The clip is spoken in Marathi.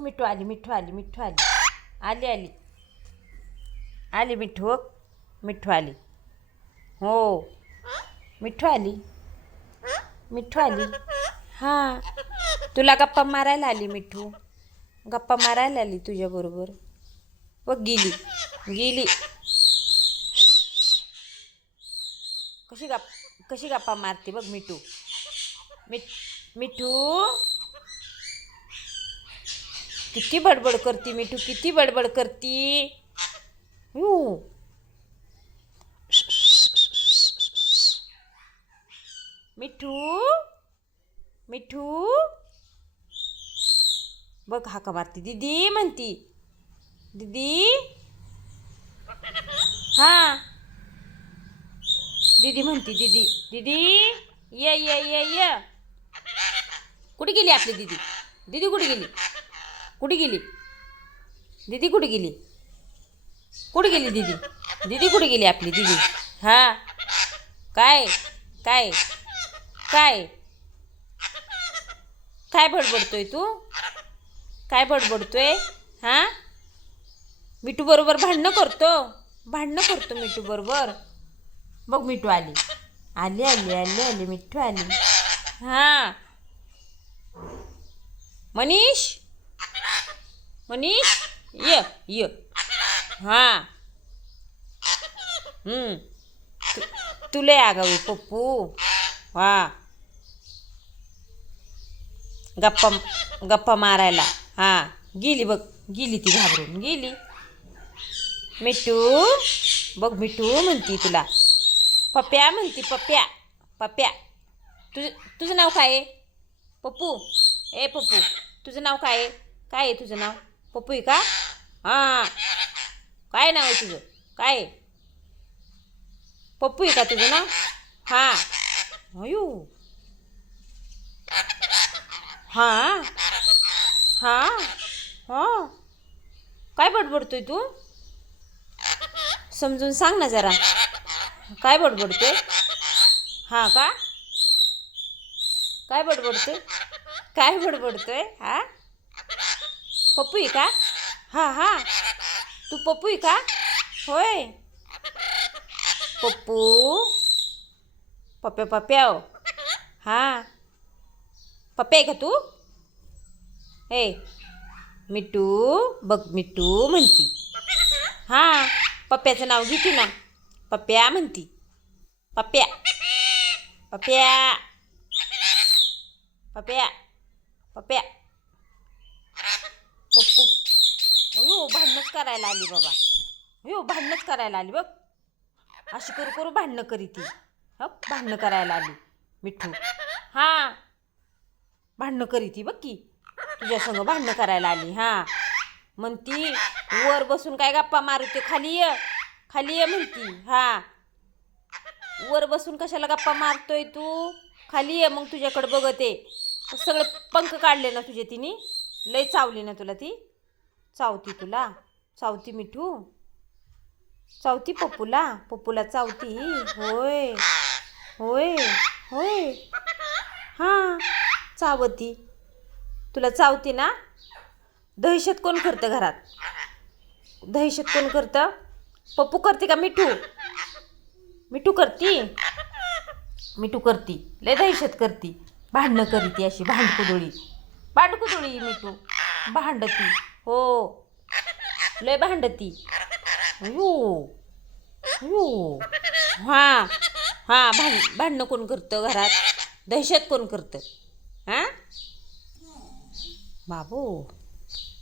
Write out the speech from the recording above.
मिठू आली, मिठू आली, मिठू आली, आली आली आली मिठू, मिठू आली. हो, मिठू आली, मिठू आली. हां, तुला गप्पा मारायला आली मिठू, गप्पा मारायला आली तुझ्याबरोबर. बघ गेली, गेली. कशी गप्पा मारते बघ मिठू. मिठू किती बडबड करती मिठू, किती बडबड करती. यू मिठू, मिठू बघ हाका मारती. दीदी म्हणती, दीदी. हां, दीदी म्हणती, दीदी, दीदी ये ये ये ये. कुठे गेली आपली दीदी? दीदी कुठे गेली? कुठे गेली दीदी? कुठे गेली? कुठे गेली दीदी? दीदी कुठे गेली आपली दीदी? हां, काय काय काय काय बडबडतोय तू? काय बडबडतोय? हां, मिठू बरोबर भांडणं करतो, भांडणं करतो मिठू बरोबर. बघ मिठू आली, आली आली आली आली मिठू आली. हां, मनीष, मनीष ये ये. हां, तुले आगाऊ पप्पू. हां, गप्पा गप्पा मारायला. हां, गेली बघ, गेली ती घाबरून गेली. मिठू बघ, मिठू म्हणती तुला पप्प्या म्हणती, पप्प्या पप्प्या. तुझं नाव काय आहे पप्पू? ए पप्पू, तुझं नाव काय आहे? काय आहे तुझं नाव? पप्पू आहे का? हां, काय नाव आहे तुझं? काय आहे? पप्पू आहे का तुझं नाव? हां. अयो. हां हां हां, काय बडबडतोय तू? समजून सांग ना जरा, काय बडबडतोय? हां का? काय बडबडतोय? काय बडबडतोय? हां, पप्पू आहे का? हां हां, तू पप्पू आहे का? होय, पप्पू पप्प्या पप्प्या. हां, पप्प्या आहे का तू? ए मिठू बघ, मिठू म्हणती. हां, पप्प्याचं नाव घेते ना, पप्प्या म्हणती, पप्प्या पप्प्या पप्प्या पप्प्या. पप्पू अयो, भांडणच करायला आली बाबा. अयो, भांडणच करायला आली बघ, अशी करू करू भांडणं करी ती. हो, भांडणं करायला आली मिठू. हां, भांडणं करी ती बघ की, तुझ्या संग भांडणं करायला आली. हां, म्हणती वर बसून काय गप्पा मारते, खाली ये, खाली ये म्हणती. हां, वर बसून कशाला गप्पा मारतोय तू? खाली ये, मग तुझ्याकडे बघते. सगळे पंख काढले ना तुझे तिने, लय चावली ना तुला ती. चावती तुला, चावती मिठू, चावती पप्पूला, पप्पूला चावती. होय होय होय. हां, चावती तुला, चावती ना. दहशत कोण करतं घरात? दहशत कोण करतं? पप्पू करते का मिठू? मिठू करती, मिठू करती, लय दहशत करती. भांडणं करीती अशी भांडकुदळी, भांडकुदळी मिठू भांडती. हो, लय भांडती. अयो अयो. हां हां, भांडणं कोण करतं घरात? दहशत कोण करतं? हां बाबू.